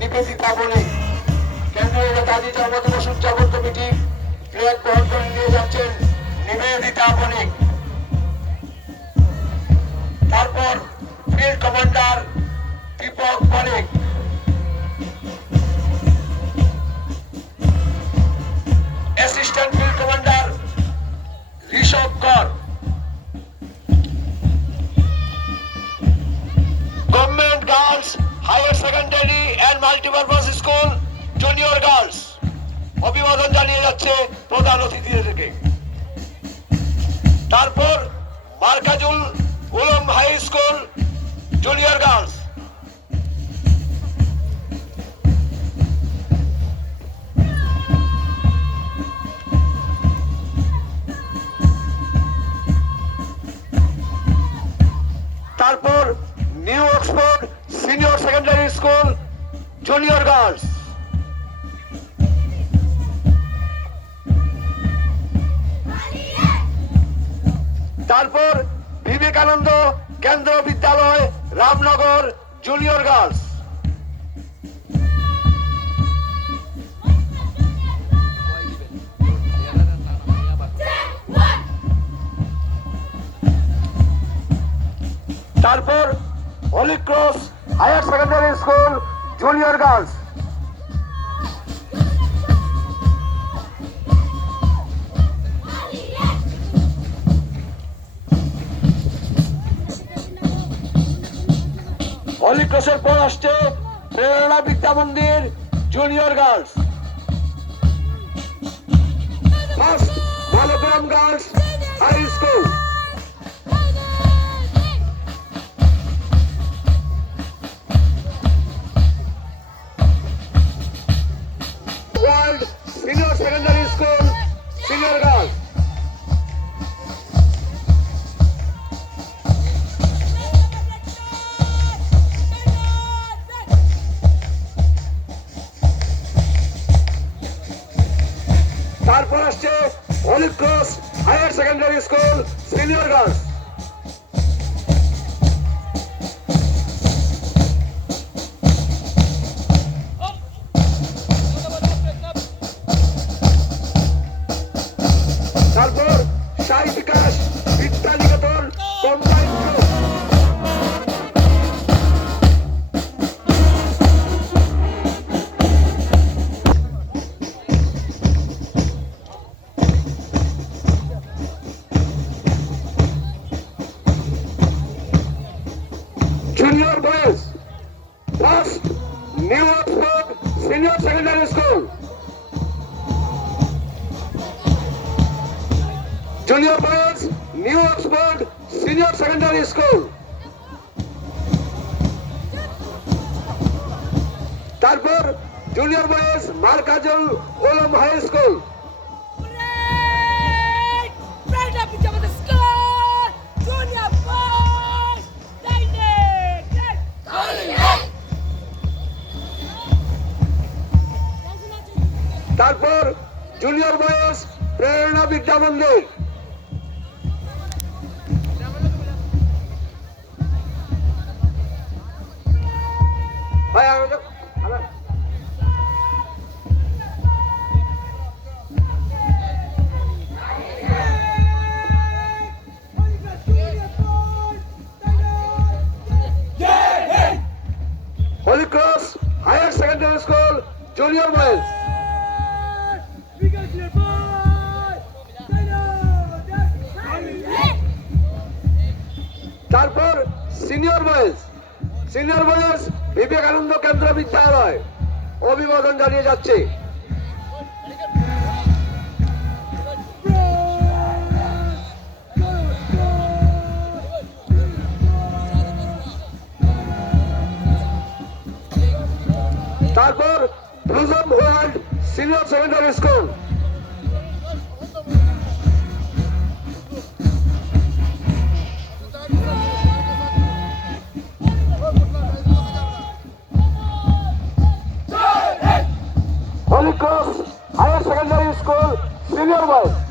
নিবেদিতা বণিক কেন্দ্রীয় নেতাজি জন্মদিবস উদযাপন কমিটি ফ্ল্যাগ বহন করে নিয়ে যাচ্ছেন নিবেদিতা বণিক। তারপর field commander Deepak Banik, assistant field commander Rishabh Kar, government girls higher secondary and multipurpose school junior girls অভিবাদন জানিয়ে যাচ্ছে প্রধান অতিথিদেরকে। তারপর Markazul Uloom high school junior girls, তারপর New Oxford senior secondary school junior girls, তারপর বিবেকানন্দ কেন্দ্র বিদ্যালয় রামনগর জুনিয়র গার্লস, তারপর Holy Cross higher secondary school junior girls, Holy ক্রসের পর আসছে Prerana Vidya Mandir junior girls, first Balgram girls high school, World senior secondary school senior girls, তারপর আসছে Holy Cross higher secondary school senior girls, তারপর Sai Vikash Vidyaniketan combined group, junior boys first New Oxford senior secondary school, junior boys New Oxford senior secondary school, তারপর junior boys Markazul Uloom high school, তারপর junior boys Prerana Vidya Mandir, Holy Cross higher secondary school junior boys, তারপর senior boys Vivekananda Kendra Vidyalaya অভিবাদন জানিয়ে যাচ্ছে। তারপর Blossom World senior secondary school. Holy Cross higher secondary school senior boys.